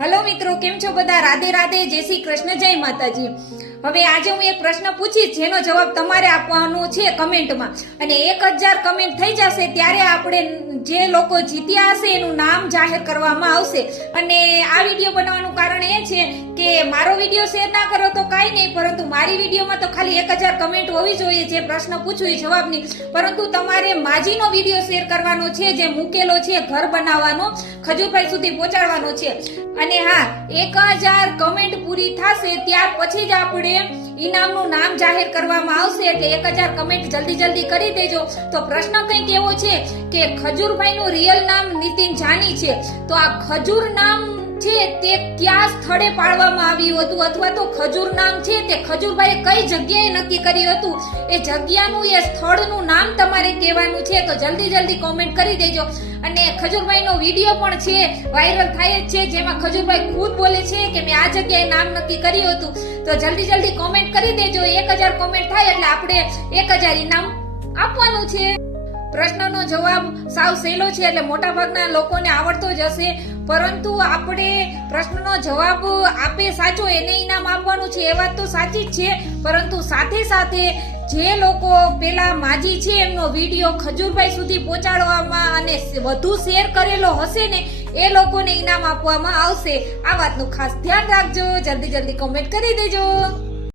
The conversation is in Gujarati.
હેલો મિત્રો, કેમ છો બધા? રાધે રાધે, જય શ્રી કૃષ્ણ, જય માતાજી. હવે આજે હું એક પ્રશ્ન પૂછીશ જેનો જવાબ તમારે આપવાનો છે કમેન્ટમાં, અને 1000 કમેન્ટ થઈ જશે ત્યારે આપણે જે લોકો જીત્યા હશે એનું નામ જાહેર કરવામાં આવશે. અને આ વિડીયો બનાવવાનું કારણ એ છે કે મારો વિડીયો શેર ના કરો તો કાંઈ નહીં, પરંતુ મારી વિડીયોમાં તો ખાલી 1000 કમેન્ટ હોવી જોઈએ જે પ્રશ્ન પૂછ્યું એ જવાબની. પરંતુ તમારે માજીનો વિડીયો શેર કરવાનો છે જે મૂકેલો છે ઘર બનાવવાનો, ખજૂરભાઈ સુધી પહોંચાડવાનો છે. અને હા, 1000 કમેન્ટ પૂરી થશે ત્યાર પછી જ આપણે ઇનામનું નામ જાહેર કરવામાં આવશે. એટલે 1000 કમેન્ટ જલ્દી કરી દેજો. તો પ્રશ્ન કંઈક એવો છે કે ખજૂરભાઈનું રિયલ નામ નીતિન જાની છે, તો આ ખજૂર નામ છે તે કયા સ્થળે પાડવામાં આવ્યું હતું, અથવા તો ખજૂર નામ છે તે ખજૂરભાઈએ કઈ જગ્યાએ નક્કી કર્યું હતું, એ જગ્યાનું એ સ્થળનું નામ તમારે કહેવાનું છે. તો જલ્દી કોમેન્ટ કરી દેજો. અને ખજૂરભાઈનો વિડીયો પણ છે, વાયરલ થાય જ છે, જેમાં ખજૂરભાઈ ખુદ બોલે છે કે મેં આ જગ્યાએ નામ નક્કી કર્યું હતું. તો જલ્દી કોમેન્ટ કરી દેજો. 1000 કોમેન્ટ થાય એટલે આપણે 1000 ઇનામ આપવાનું છે. પ્રશ્નનો જવાબ સાવ સહેલો છે, એટલે મોટા ભાગના લોકોને આવડતો જ હશે. પરંતુ આપણે પ્રશ્નનો જવાબ આપે સાચો એને ઇનામ આપવાનું છે, એ વાત તો સાચી જ છે. પરંતુ સાથે જે લોકો પેલા માજી છે એમનો વિડીયો ખજૂરભાઈ સુધી પહોંચાડવામાં અને વધુ શેર કરેલો હશે ને એ લોકોને ઇનામ આપવામાં આવશે. આ વાતનું ખાસ ધ્યાન રાખજો. જલ્દી કોમેન્ટ કરી દેજો.